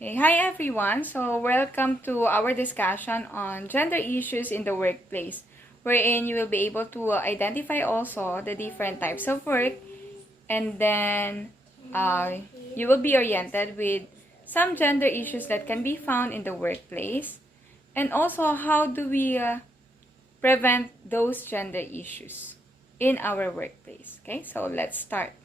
Okay, hi everyone. So welcome to our discussion on gender issues in the workplace, wherein you will be able to identify also the different types of work, and then you will be oriented with some gender issues that can be found in the workplace, and also how do we prevent those gender issues in our workplace. Okay, so let's start.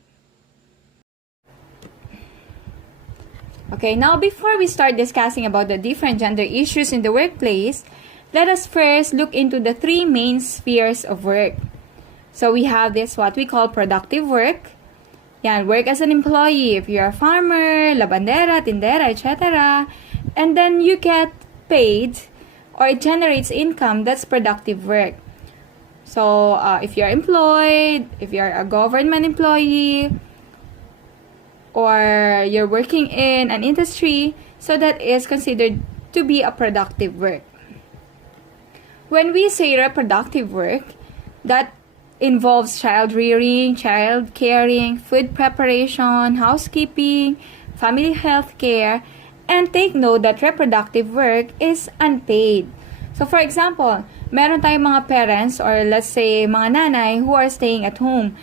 Okay, now before we start discussing about the different gender issues in the workplace, let us first look into the three main spheres of work. So we have this what we call productive work. Yan, work as an employee. If you're a farmer, labandera, tindera, etc. And then you get paid or it generates income, that's productive work. So if you're employed, if you're a government employee, or you're working in an industry, so that is considered to be a productive work. When we say reproductive work, that involves child rearing, child caring, food preparation, housekeeping, family health care, and take note that reproductive work is unpaid. So for example, meron tayong mga parents or let's say mga nanay who are staying at home.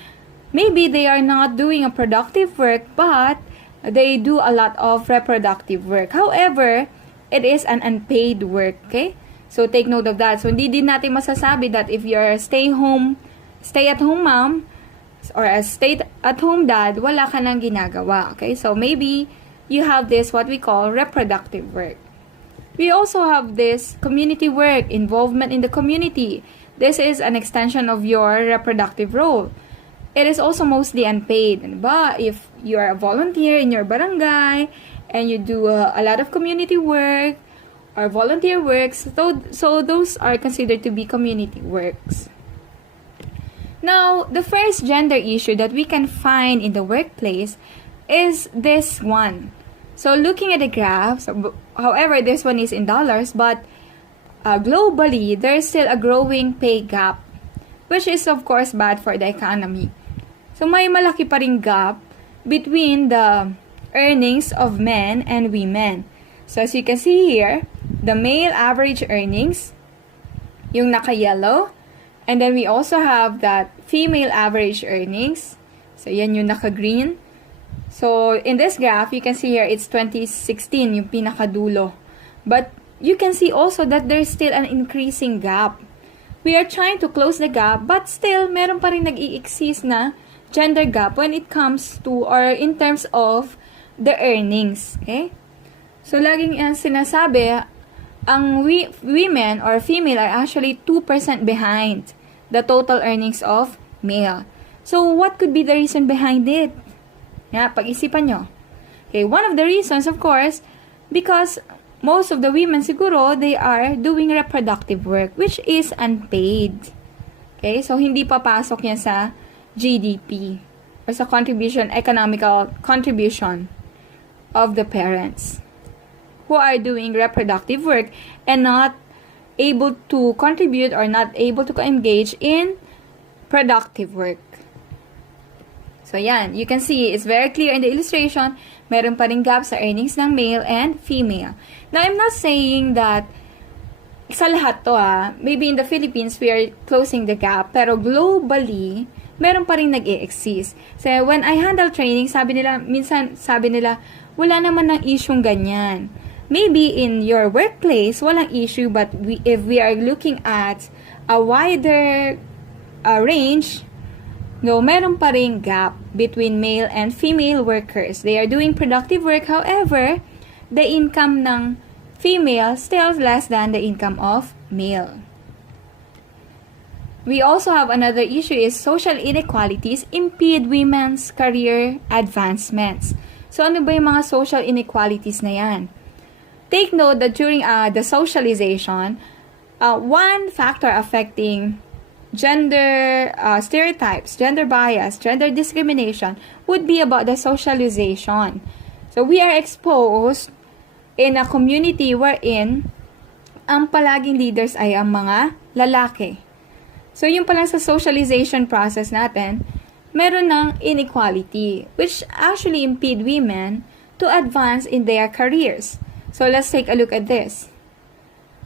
Maybe they are not doing a productive work, but they do a lot of reproductive work. However, it is an unpaid work, okay? So take note of that. So hindi din natin masasabi that if you're stay-at-home mom or a stay-at-home dad, wala ka nang ginagawa, okay? So maybe you have this what we call reproductive work. We also have this community work, involvement in the community. This is an extension of your reproductive role. It is also mostly unpaid. But if you are a volunteer in your barangay and you do a lot of community work or volunteer works, so those are considered to be community works. Now, the first gender issue that we can find in the workplace is this one. So looking at the graph, however, this one is in dollars, but globally, there's still a growing pay gap, which is of course bad for the economy. So may malaki pa ring gap between the earnings of men and women. So as you can see here, the male average earnings, yung naka-yellow, and then we also have that female average earnings. So yan yung naka-green. So in this graph, you can see here it's 2016, yung pinakadulo. But you can see also that there's still an increasing gap. We are trying to close the gap, but still meron pa rin nag-i-exist na gender gap when it comes to or in terms of the earnings. Okay? So laging sinasabi, ang women or female are actually 2% behind the total earnings of male. So what could be the reason behind it? Yeah, pag-isipan nyo. Okay, one of the reasons, of course, because most of the women siguro, they are doing reproductive work, which is unpaid. Okay, so hindi papasok yan sa GDP or sa economical contribution of the parents who are doing reproductive work and not able to contribute or not able to engage in productive work. So yan, you can see it's very clear in the illustration, meron pa ring gap sa earnings ng male and female. Now, I'm not saying that sa lahat to maybe in the Philippines we are closing the gap, pero globally, meron pa rin nag-i-exist. So, when I handle training, minsan sabi nila, wala naman ng isyong ganyan. Maybe in your workplace, walang issue, but if we are looking at a wider range, no, meron pa rin gap between male and female workers. They are doing productive work, however, the income ng female still less than the income of male. We also have another issue is social inequalities impede women's career advancements. So ano ba yung mga social inequalities na yan? Take note that during the socialization, one factor affecting gender stereotypes, gender bias, gender discrimination would be about the socialization. So we are exposed in a community wherein ang palaging leaders ay ang mga lalaki. So yung palang sa socialization process natin, meron ng inequality which actually impede women to advance in their careers. So let's take a look at this.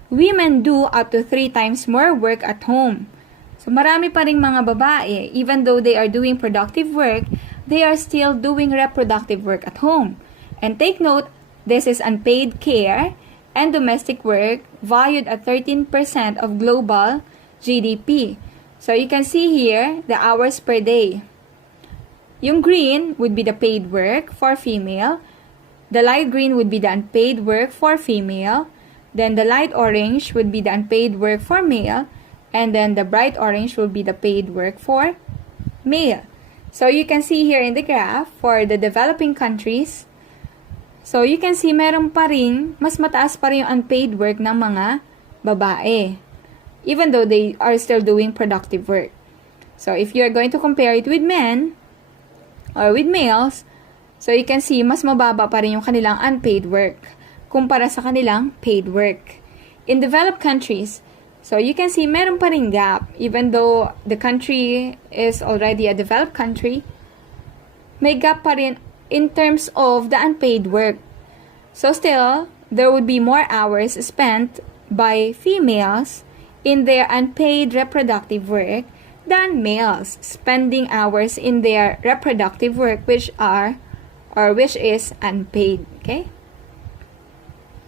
Women do up to 3 times more work at home. So marami pa ring mga babae, even though they are doing productive work, they are still doing reproductive work at home. And take note, this is unpaid care and domestic work valued at 13% of global GDP. So you can see here the hours per day. Yung green would be the paid work for female. The light green would be the unpaid work for female. Then the light orange would be the unpaid work for male. And then the bright orange will be the paid work for male. So you can see here in the graph for the developing countries. So you can see meron pa rin, mas mataas pa rin yung unpaid work ng mga babae. Even though they are still doing productive work. So if you are going to compare it with men or with males, so you can see mas mababa pa rin yung kanilang unpaid work kumpara sa kanilang paid work. In developed countries, so you can see meron pa rin gap. Even though the country is already a developed country, may gap pa rin in terms of the unpaid work. So still, there would be more hours spent by females in their unpaid reproductive work than males spending hours in their reproductive work which is unpaid. Okay?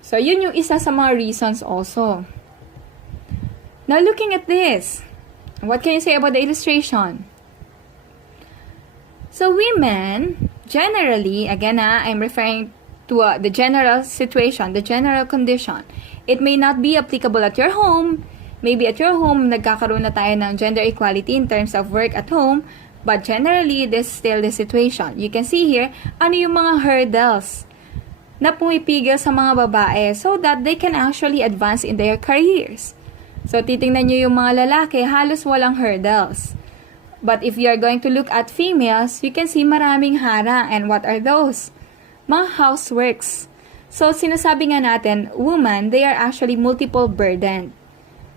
So, yun yung isa sa mga reasons also. Now, looking at this, what can you say about the illustration? So, women, generally, again, I'm referring to the general situation, the general condition. It may not be applicable at your home. Maybe at your home, nagkakaroon na tayo ng gender equality in terms of work at home. But generally, this is still the situation. You can see here, ano yung mga hurdles na pumipigil sa mga babae so that they can actually advance in their careers. So, titingnan nyo yung mga lalaki, halos walang hurdles. But if you are going to look at females, you can see maraming harang. And what are those? Mga houseworks. So, sinasabi nga natin, women, they are actually multiple burdened.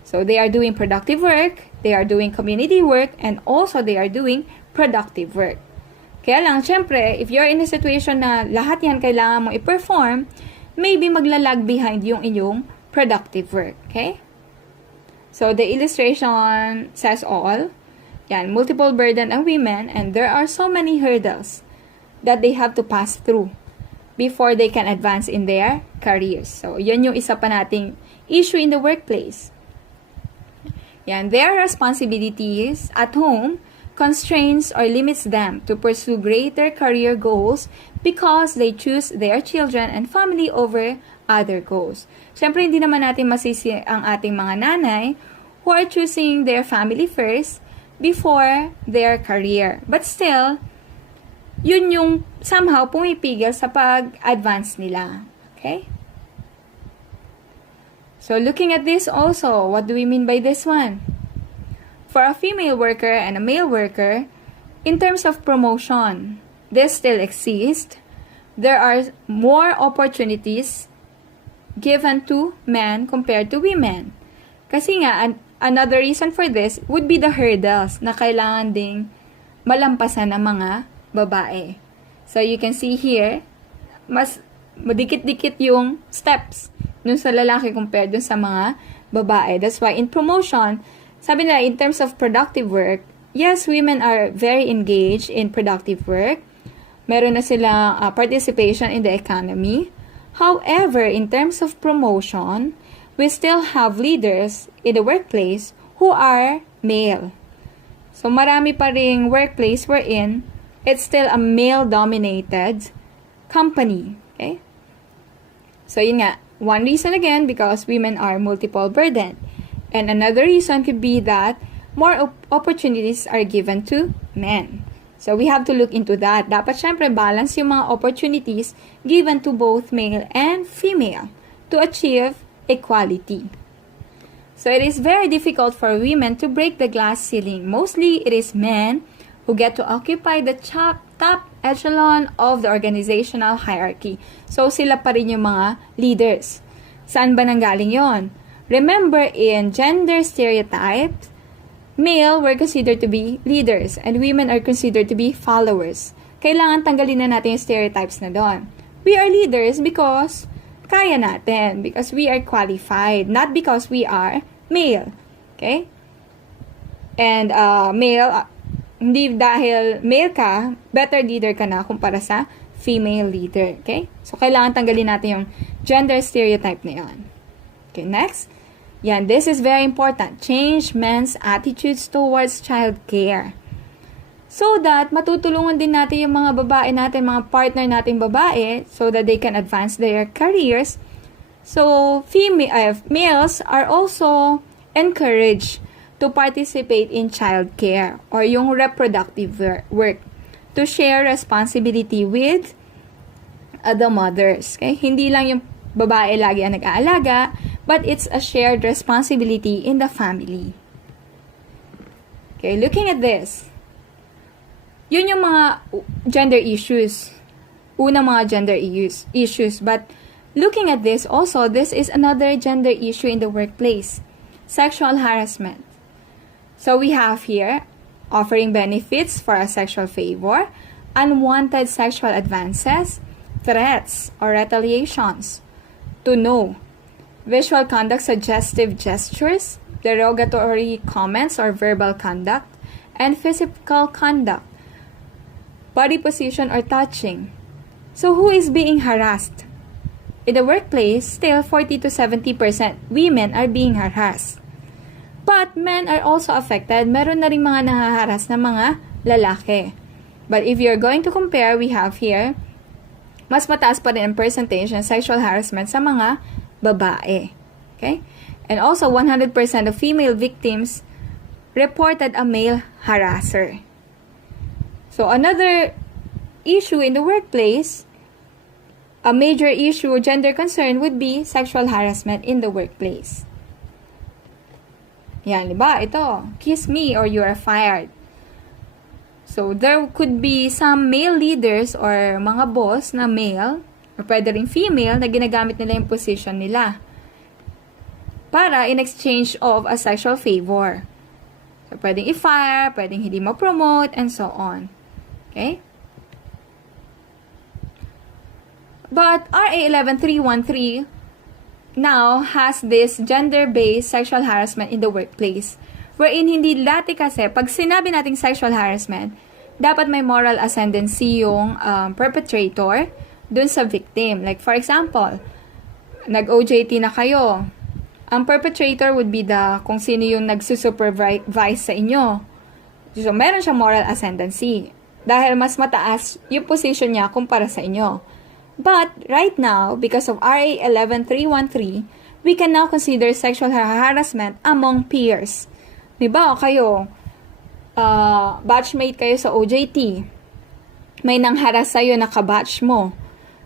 So, they are doing productive work, they are doing community work, and also they are doing productive work. Kaya lang, syempre, if you're in a situation na lahat yan kailangan mong i-perform, maybe maglalag behind yung inyong productive work. Okay? So, the illustration says all. Yan, multiple burden ang women, and there are so many hurdles that they have to pass through before they can advance in their careers. So, yun yung isa pa nating issue in the workplace. Yan, their responsibilities at home constrains or limits them to pursue greater career goals because they choose their children and family over other goals. Siyempre, hindi naman natin masisi ang ating mga nanay who are choosing their family first before their career. But still, yun yung somehow pumipigil sa pag-advance nila. Okay? So, looking at this also, what do we mean by this one? For a female worker and a male worker, in terms of promotion, this still exists. There are more opportunities given to men compared to women. Kasi nga, another reason for this would be the hurdles na kailangan ding malampasan ng mga babae. So, you can see here, mas madikit-dikit yung steps dun sa lalaki compared dun sa mga babae. That's why in promotion, sabi nila, in terms of productive work, yes, women are very engaged in productive work. Meron na sila participation in the economy. However, in terms of promotion, we still have leaders in the workplace who are male. So, marami pa ring workplace we're in, it's still a male-dominated company. Okay? So, yun nga. One reason again, because women are multiple burdened. And another reason could be that more opportunities are given to men. So, we have to look into that. Dapat syempre balance yung mga opportunities given to both male and female to achieve equality. So, it is very difficult for women to break the glass ceiling. Mostly, it is men who get to occupy the top echelon of the organizational hierarchy. So, sila pa rin yung mga leaders. Saan ba nanggaling yon? Remember, in gender stereotypes, male were considered to be leaders and women are considered to be followers. Kailangan tanggalin na natin yung stereotypes na doon. We are leaders because kaya natin because we are qualified, not because we are male. Okay? And male, hindi dahil male ka, better leader ka na kumpara sa female leader. Okay? So, kailangan tanggalin natin yung gender stereotype na yan. Okay, next. Yan, this is very important. Change men's attitudes towards child care. So that matutulungan din natin yung mga babae natin, mga partner nating babae, so that they can advance their careers. So, males are also encouraged to participate in child care or yung reproductive work to share responsibility with the mothers. Okay? Hindi lang yung babae lagi ang nag-aalaga, but it's a shared responsibility in the family. Okay, looking at this. Yun yung mga gender issues. Unang mga gender issues. But looking at this also, this is another gender issue in the workplace. Sexual harassment. So we have here, offering benefits for a sexual favor, unwanted sexual advances, threats or retaliations, to know, visual conduct, suggestive gestures, derogatory comments or verbal conduct, and physical conduct, body position or touching. So who is being harassed? In the workplace, still 40 to 70% women are being harassed. But men are also affected. Meron na rin mga nahaharas na mga lalaki. But if you're going to compare, we have here, mas mataas pa rin ang percentage ng sexual harassment sa mga babae. Okay? And also, 100% of female victims reported a male harasser. So, another issue in the workplace, a major issue, gender concern would be sexual harassment in the workplace. Yan, diba? Ito, kiss me or you are fired. So, there could be some male leaders or mga boss na male, or pwede rin female, na ginagamit nila yung position nila para in exchange of a sexual favor. So, pwedeng i-fire, pwedeng hindi ma-promote, and so on. Okay? But RA 11313 now has this gender-based sexual harassment in the workplace. Wherein hindi dati kasi, pag sinabi nating sexual harassment, dapat may moral ascendancy yung perpetrator dun sa victim. Like for example, nag-OJT na kayo. Ang perpetrator would be kung sino yung nagsusupervise sa inyo. So, meron siyang moral ascendancy. Dahil mas mataas yung position niya kumpara sa inyo. But, right now, because of RA 11313, we can now consider sexual harassment among peers. Diba, kayo, batchmate kayo sa OJT. May nangharas sa'yo na kabatch mo.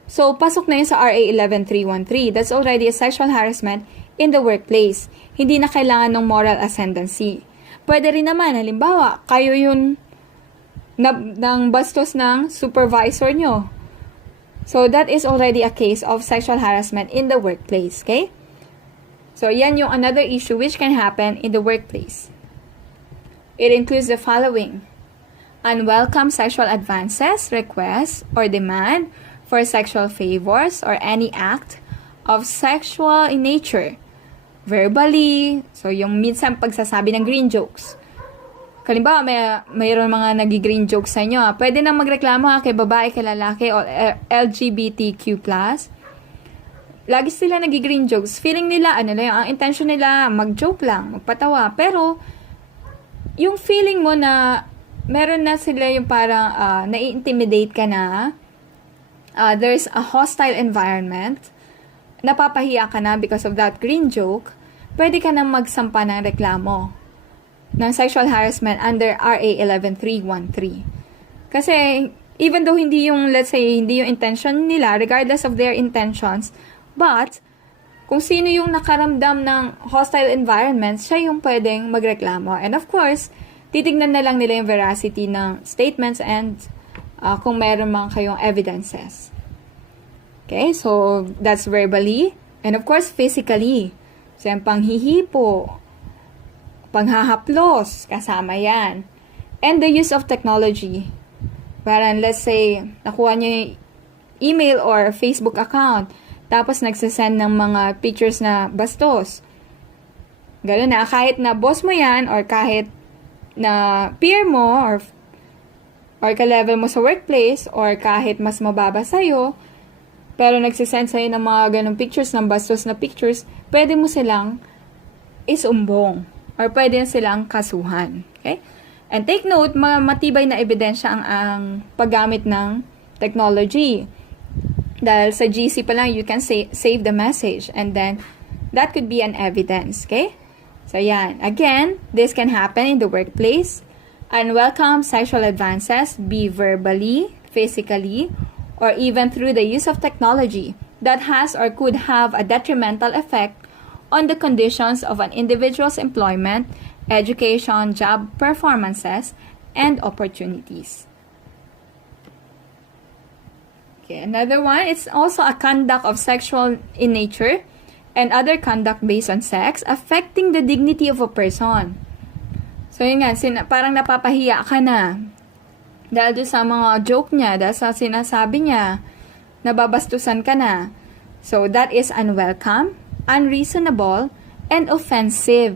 So, pasok na yun sa RA 11313. That's already a sexual harassment in the workplace. Hindi na kailangan ng moral ascendancy. Pwede rin naman, halimbawa, kayo yun ng bastos ng supervisor nyo. So, that is already a case of sexual harassment in the workplace. Okay? So, yan yung another issue which can happen in the workplace. It includes the following: unwelcome sexual advances, requests, or demand for sexual favors or any act of sexual in nature. Verbally, so yung minsan pagsasabi ng green jokes. Kalimbawa, mayroon mga nag-green jokes sa inyo. Pwede na magreklamo kay babae, kay lalaki, o LGBTQ+. Lagi sila nag-green jokes. Feeling nila, ang intention nila, mag-joke lang, magpatawa. Pero, yung feeling mo na meron na sila yung parang nai-intimidate ka na, there's a hostile environment, napapahiya ka na because of that green joke, pwede ka na magsampa ng reklamo ng sexual harassment under RA 11313. Kasi, even though hindi yung, let's say, hindi yung intention nila, regardless of their intentions, but, kung sino yung nakaramdam ng hostile environment, siya yung pwedeng magreklamo. And of course, titignan na lang nila yung veracity ng statements and kung meron mga kayong evidences. Okay, so that's verbally. And of course, physically. So, yung panghihipo, panghahaplos, kasama yan. And the use of technology. Parang, let's say, nakuha niyo yung email or Facebook account, tapos nagsasend ng mga pictures na bastos. Gano'n na, kahit na boss mo yan, or kahit na peer mo, or ka-level mo sa workplace, or kahit mas mababa sa'yo, pero nagsisend sa'yo ng mga ganong pictures, ng bastos na pictures, pwede mo silang isumbong, or pwede silang kasuhan. Okay? And take note, matibay na ebidensya ang paggamit ng technology. Dahil sa GC pa lang, you can save the message, and then that could be an evidence. Okay? So, yan. Again, this can happen in the workplace. Unwelcome sexual advances, be verbally, physically, or even through the use of technology that has or could have a detrimental effect on the conditions of an individual's employment, education, job performances, and opportunities. Okay, another one, it's also a conduct of sexual in nature and other conduct based on sex affecting the dignity of a person. So, yun nga, parang napapahiya ka na. Dahil doon sa mga joke niya, dahil sa sinasabi niya, nababastusan ka na. So, that is unwelcome, unreasonable, and offensive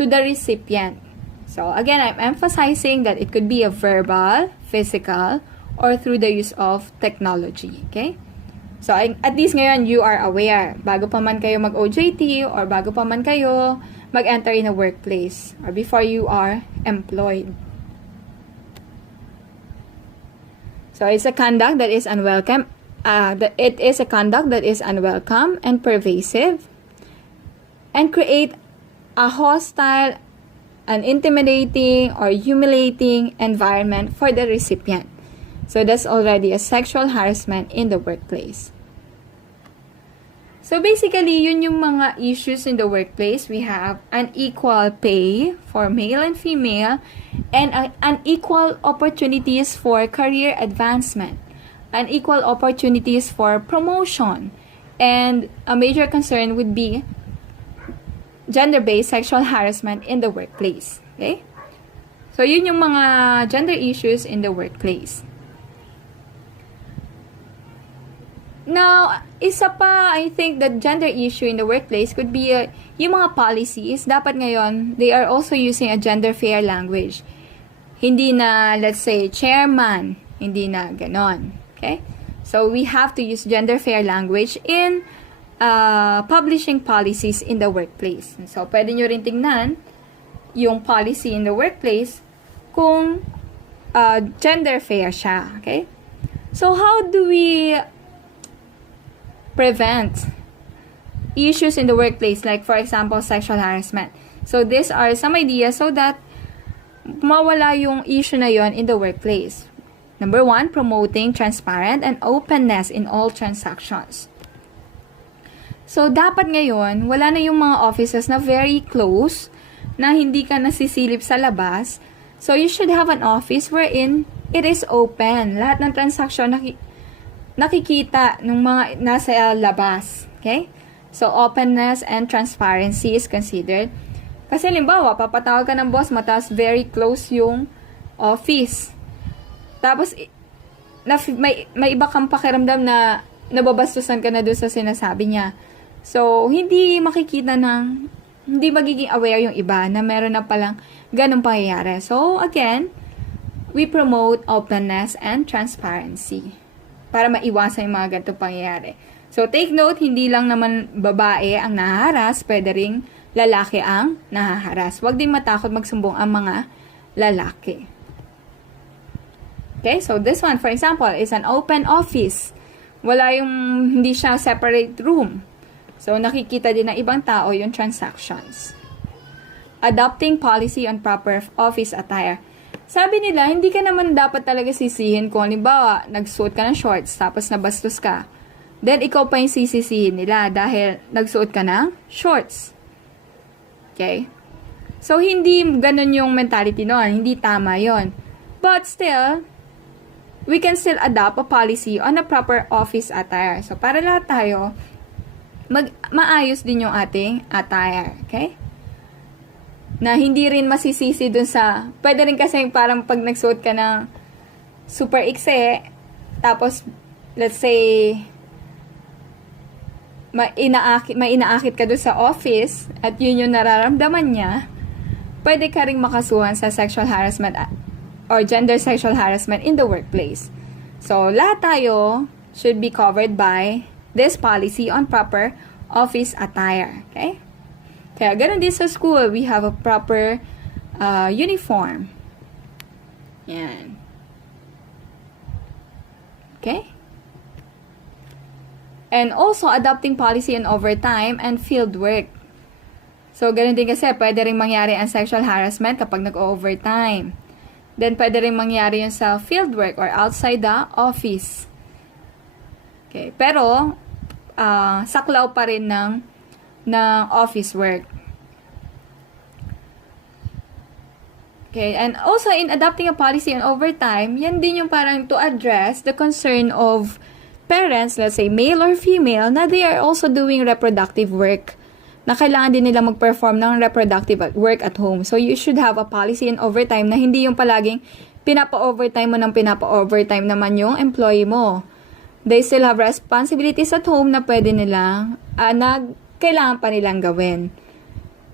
to the recipient. So, again, I'm emphasizing that it could be a verbal, physical, or through the use of technology. Okay? So, at least ngayon, you are aware. Bago pa man kayo mag-OJT, or bago pa man kayo mag-enter in a workplace, or before you are employed. So, it's a conduct that is unwelcome. It is a conduct that is unwelcome and pervasive, and create a hostile, an intimidating, or humiliating environment for the recipient. So, that's already a sexual harassment in the workplace. So, basically, yun yung mga issues in the workplace. We have unequal pay for male and female, and unequal opportunities for career advancement, unequal opportunities for promotion, and a major concern would be gender-based sexual harassment in the workplace. Okay? So, yun yung mga gender issues in the workplace. Now, isa pa, I think that gender issue in the workplace could be yung mga policies. Dapat ngayon, they are also using a gender-fair language. Hindi na, let's say, chairman. Hindi na ganon. Okay? So, we have to use gender-fair language in publishing policies in the workplace. So, pwede nyo rin tingnan yung policy in the workplace kung gender-fair siya. Okay? So, how do we prevent issues in the workplace, like for example, sexual harassment? So, these are some ideas so that mawala yung issue na yon in the workplace. Number 1, promoting transparent and openness in all transactions. So, dapat ngayon, wala na yung mga offices na very close, na hindi ka nasisilip sa labas. So, you should have an office wherein it is open. Lahat ng transaction nakikita ng mga nasa labas. Okay? So, openness and transparency is considered. Kasi, limbawa, papatawag ka ng boss, matas very close yung office. Tapos, may iba kang pakiramdam na nababastusan ka na doon sa sinasabi niya. So, hindi makikita hindi magiging aware yung iba na meron na palang ganong pangyayari. So, again, we promote openness and transparency para maiwasan yung mga ganitong pangyayari. So, take note, hindi lang naman babae ang nahaharas, pwede ring lalaki ang nahaharas. Huwag din matakot magsumbong ang mga lalaki. Okay, so this one, for example, is an open office. Hindi siya separate room. So, nakikita din ng ibang tao yung transactions. Adopting policy on proper office attire. Sabi nila, hindi ka naman dapat talaga sisihin kung halimbawa, nagsuot ka ng shorts, tapos nabastos ka. Then, ikaw pa yung sisisihin nila dahil nagsuot ka ng shorts. Okay? So, hindi ganun yung mentality noon. Hindi tama yon. But still, we can still adopt a policy on a proper office attire. So, para lahat tayo, maayos din yung ating attire. Okay? Na hindi rin masisisi dun sa, pwede rin kasi parang pag nagsuot ka ng super ikse, tapos, let's say, may inaakit ka doon sa office at yun yung nararamdaman niya, pwede ka ring makasuhan sa sexual harassment or gender sexual harassment in the workplace. So, lahat tayo should be covered by this policy on proper office attire. Okay? Kaya ganun din sa school, we have a proper uniform. Yan. Okay? And also, adopting policy on overtime and field work. So, ganun din kasi, pwede rin mangyari ang sexual harassment kapag nag-overtime. Then, pwede rin mangyari yun sa field work or outside the office. Okay. Pero, saklaw pa rin ng office work. Okay. And also, in adopting a policy on overtime, yan din yung parang to address the concern of parents, let's say male or female, na they are also doing reproductive work, na kailangan din nila mag-perform ng reproductive work at home. So, you should have a policy in overtime na hindi yung palaging pinapa-overtime mo ng pinapa-overtime naman yung employee mo. They still have responsibilities at home na pwede nilang, na kailangan pa nilang gawin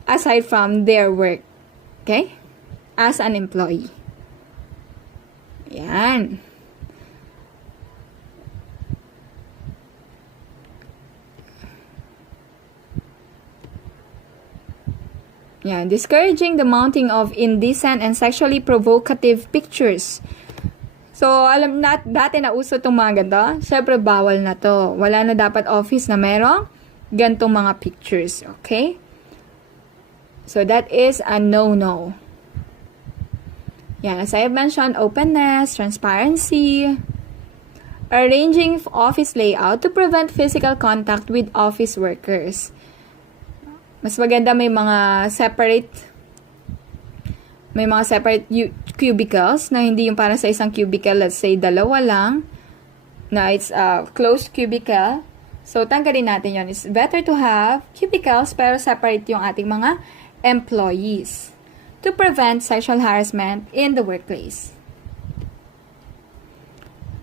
aside from their work. Okay? As an employee. Yan. Yan, discouraging the mounting of indecent and sexually provocative pictures. So, alam na, dati na uso itong mga ganito. Siyempre, bawal na to. Wala na dapat office na merong gantong mga pictures. Okay? So, that is a no-no. Yan, as I have mentioned, openness, transparency, arranging office layout to prevent physical contact with office workers. Mas maganda may mga separate cubicles na hindi yung para sa isang cubicle, let's say dalawa lang, na it's a closed cubicle. So, tanggalin natin yun. It's better to have cubicles pero separate yung ating mga employees to prevent sexual harassment in the workplace.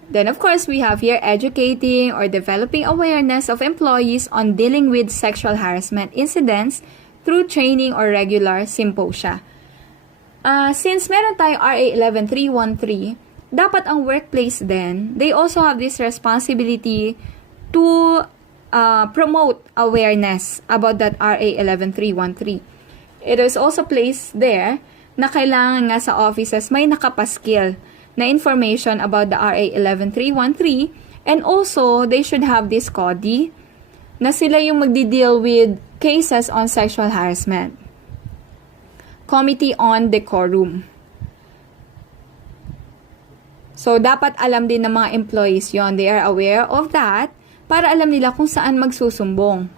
Then, of course, we have here educating or developing awareness of employees on dealing with sexual harassment incidents through training or regular symposia. Since meron tayong RA 11313, dapat ang workplace din, they also have this responsibility to promote awareness about that RA 11313. It is also placed there na kailangan nga sa offices may nakapaskil na information about the RA 11313, and also they should have this CODI na sila yung magdi-deal with cases on sexual harassment. Committee on Decorum. So, dapat alam din ng mga employees yon. They are aware of that para alam nila kung saan magsusumbong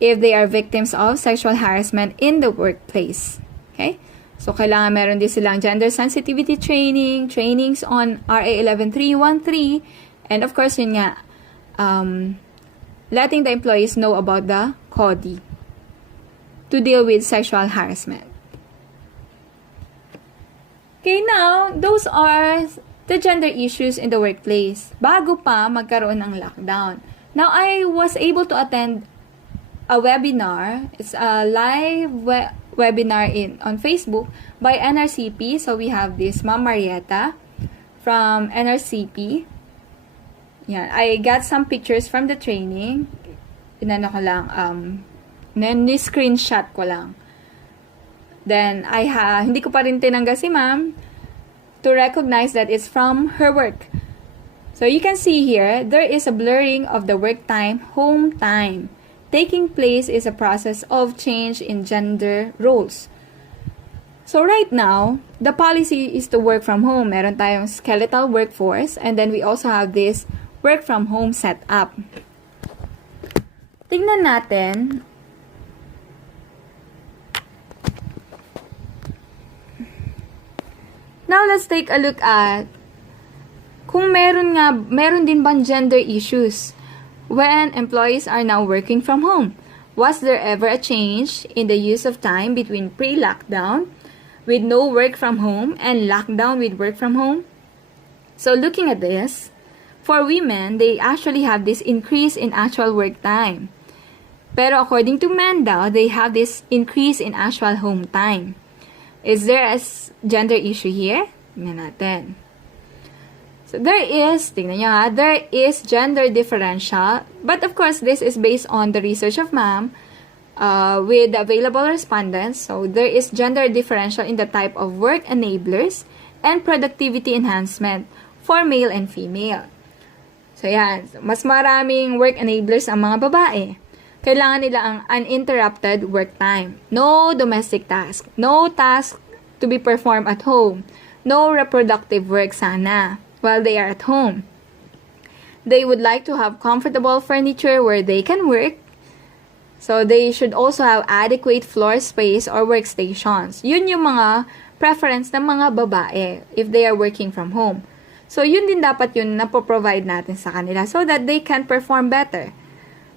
if they are victims of sexual harassment in the workplace. Okay? So, kailangan meron din silang gender sensitivity training, trainings on RA 11313, and of course, yun nga, letting the employees know about the CODI to deal with sexual harassment. Okay, now, those are the gender issues in the workplace bago pa magkaroon ng lockdown. Now, I was able to attend a webinar. It's a live webinar on Facebook by NRCP. So, we have this Ma'am Marietta from NRCP. Yan. I got some pictures from the training. Inano ko lang, ni-screenshot ko lang. Then, hindi ko pa rin tinanggal si Ma'am to recognize that it's from her work. So, you can see here, there is a blurring of the work time, home time. Taking place is a process of change in gender roles. So right now, the policy is to work from home. Meron tayong skeletal workforce, and then we also have this work from home setup. Tingnan natin. Now let's take a look at kung meron din bang gender issues when employees are now working from home. Was there ever a change in the use of time between pre-lockdown with no work from home and lockdown with work from home? So looking at this, for women, they actually have this increase in actual work time. Pero according to men daw, they have this increase in actual home time. Is there a gender issue here? Tingnan natin. So there is, tingnan nyo ha, there is gender differential. But of course, this is based on the research of ma'am with the available respondents. So there is gender differential in the type of work enablers and productivity enhancement for male and female. So yan, mas maraming work enablers ang mga babae. Kailangan nila ang uninterrupted work time. No domestic task. No task to be performed at home. No reproductive work sana while they are at home. They would like to have comfortable furniture where they can work. So they should also have adequate floor space or workstations. Yun yung mga preference ng mga babae if they are working from home. So yun din dapat yun na po-provide natin sa kanila so that they can perform better.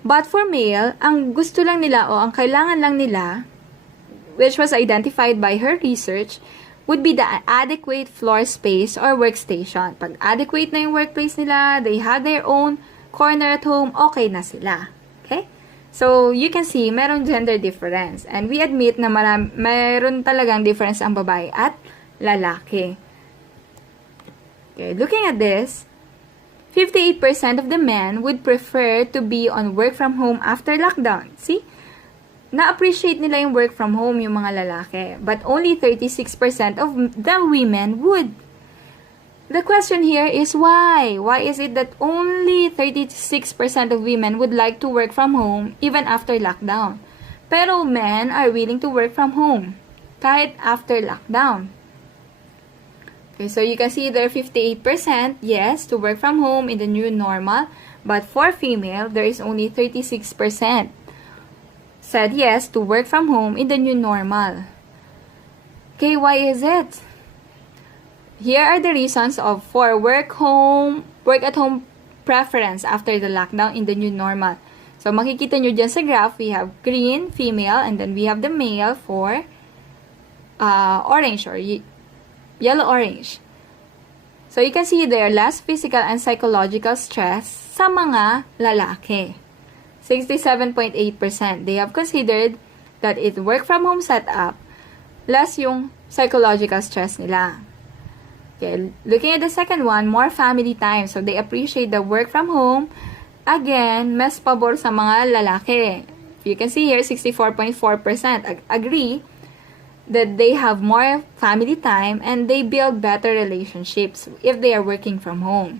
But for male, ang gusto lang nila o ang kailangan lang nila, which was identified by her research, would be the adequate floor space or workstation. Pag adequate na yung workplace nila, they have their own corner at home, okay na sila. Okay? So, you can see, meron gender difference. And we admit na meron talagang difference ang babae at lalaki. Okay, looking at this, 58% of the men would prefer to be on work from home after lockdown. See? Na-appreciate nila yung work from home yung mga lalaki. But only 36% of the women would. The question here is why? Why is it that only 36% of women would like to work from home even after lockdown? Pero men are willing to work from home kahit after lockdown. Okay, so you can see there 58% yes to work from home in the new normal, but for female there is only 36% said yes to work from home in the new normal. Okay, why is it? Here are the reasons for work at home preference after the lockdown in the new normal. So makikita nyo dyan sa graph, we have green, female, and then we have the male for orange or yellow-orange. So, you can see there, less physical and psychological stress sa mga lalaki. 67.8%. They have considered that it work-from-home setup, less yung psychological stress nila. Okay, looking at the second one, more family time. So, they appreciate the work-from-home. Again, mas pabor sa mga lalaki. You can see here, 64.4% agree that they have more family time and they build better relationships if they are working from home.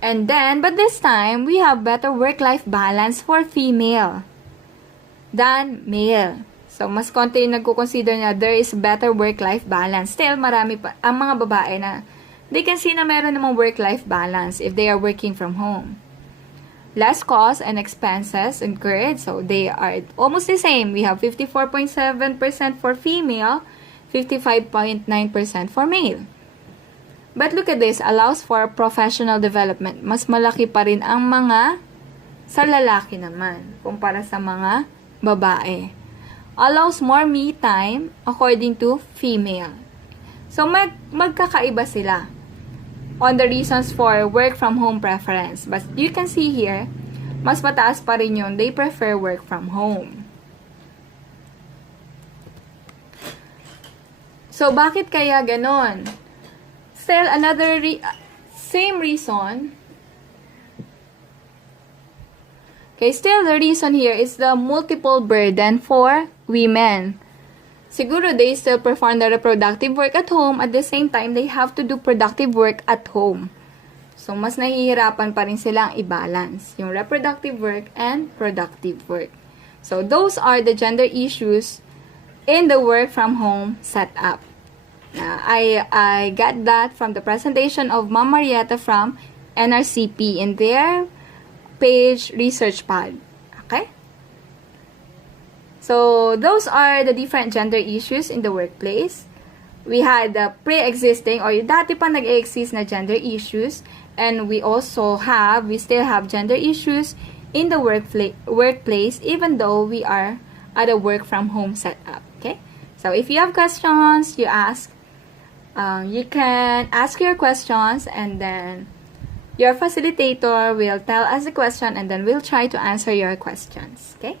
And then, but this time, we have better work-life balance for female than male. So, mas konti yung nagko-consider na there is better work-life balance. Still, marami pa ang mga babae na they can see na meron namang work-life balance if they are working from home. Less costs and expenses incurred, so they are almost the same. We have 54.7% for female, 55.9% for male. But look at this, allows for professional development. Mas malaki pa rin ang mga sa lalaki naman, kumpara sa mga babae. Allows more me time according to female. So magkakaiba sila on the reasons for work from home preference. But you can see here, mas mataas pa rin yun. They prefer work from home. So, bakit kaya ganon? Still, another same reason. Okay, still the reason here is the multiple burden for women. Siguro they still perform the reproductive work at home. At the same time, they have to do productive work at home. So, mas nahihirapan pa rin silang i-balance yung reproductive work and productive work. So, those are the gender issues in the work from home setup. I got that from the presentation of Ma'am Marietta from NRCP in their page research pad. Okay? So, those are the different gender issues in the workplace. We had the pre-existing or dati pa nag-exist na gender issues, and we still have gender issues in the workplace even though we are at a work from home setup. Okay? So, if you have questions, you can ask your questions, and then Your facilitator will tell us the question and then we'll try to answer your questions. Okay?